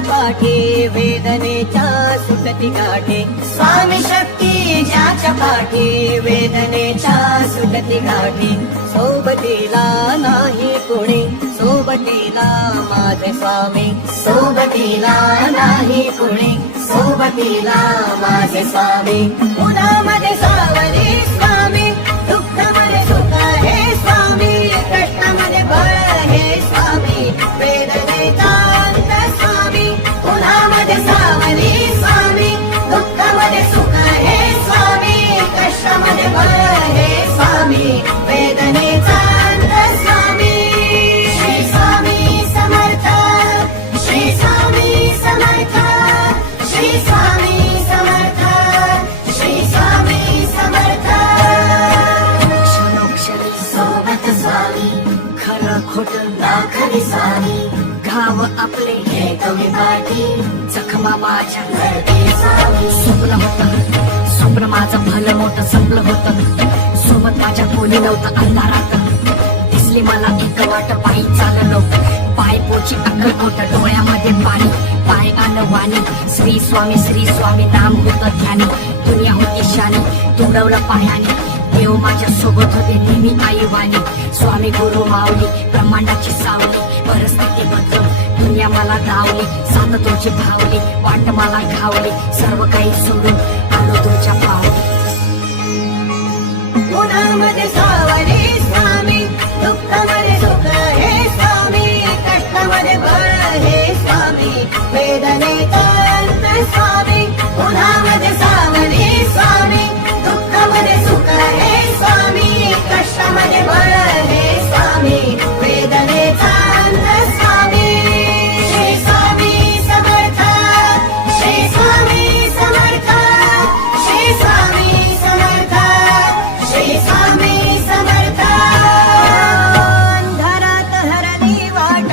पाठी वेदनेच्या सुटती गाठी, स्वामी शक्ती ज्याच्या पाठी वेदनेच्या सुटती गाठी. सोबतीला नाही कोणी, सोबतीला माझे स्वामी, सोबतीला नाही कोणी, सोबतीला माझे स्वामी. उन्हामध्ये सावली स्वामी, दुःखामध्ये सुख हे स्वामी, कष्टामध्ये बळ हे स्वामी, वेदनेचा अंत स्वामी. उन्हामध्ये सावली स्वामी, दुःखामध्ये सुख हे स्वामी, कष्टामध्ये बळ हे स्वामी, वेदनेचा अंत स्वामी. श्री स्वामी समर्थ, श्री स्वामी समर्थ, श्री स्वामी समर्थ, श्री स्वामी समर्थ. क्षणोक्षणी सोबत स्वामी, खरं खोटं दाखली स्वामी, गाव आपले हे कमी पाठी, जखमा माझ्या घरते स्वामी. स्वप्न होतं, स्वप्न माझं भलं मोठं संपलं होतं, सोबत माझ्या कोणी नव्हतं अंधारात. दिसली मला एक वाट, पायी चाललो, पाय पोची अक्कल खोट, डोळ्यामध्ये पाणी, पाय आलं वाणी. श्री स्वामी नाम होतं ध्यानी, दुनिया होती शानी, तुडवलं पायाने. देव माझ्या सोबत होते नेहमी आईवानी, स्वामी गुरु माऊली, ब्रह्मांडाची सावली. परिस्थिती बदलून दुनिया मला धावली, साथ तुमची भावली, वाट मला घावली, सर्व काही सोडून आलो तुमच्या पावली. उन्हामध्ये सावली स्वामी, दुःखामध्ये सुख हे स्वामी, कष्टामध्ये बळ हे स्वामी, वेदनेचा अंत स्वामी. उन्हामध्ये सावली स्वामी, दुःखामध्ये सुख हे स्वामी, कष्टामध्ये बळ हे स्वामी, वेदनेचा अंत स्वामी. श्री स्वामी समर्थ, श्री स्वामी समर्थ, श्री स्वामी समर्थ, श्री स्वामी समर्थ. अंधारात हरली वाट,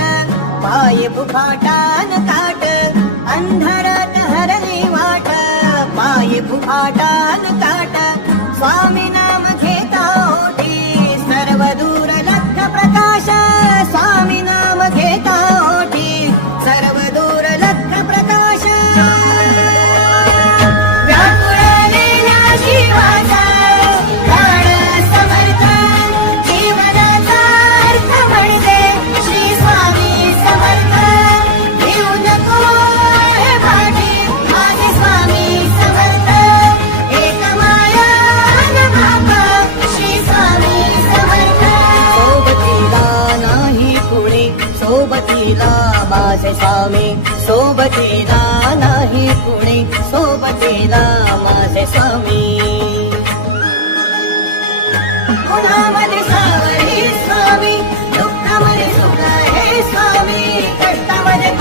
पाय फुफाटान काट, अंधारात हरली वाट, पाय फुफाटान काट. स्वामी नाम घेता ओठी, सर्व दूर लख प्रकाश, स्वामी नाम घेता ओठी, सर्व दूर लख प्रकाश. व्याकुळलेल्या जीवाचा प्राण समर्थ, जीवनाचा अर्थ म्हणजे श्री स्वामी समर्थ. घेऊ नको हे पाठी माझे स्वामी समर्थ, एक माया न बापा श्री स्वामी समर्थ. सोबतीला नाही कुणी, सोबतीला माझे स्वामी, सोबतीला नाही कुणी, सोबतीला माझे स्वामी. उन्हामध्ये सावली स्वामी, दुःखामध्ये सुख हे स्वामी, कष्टामध्ये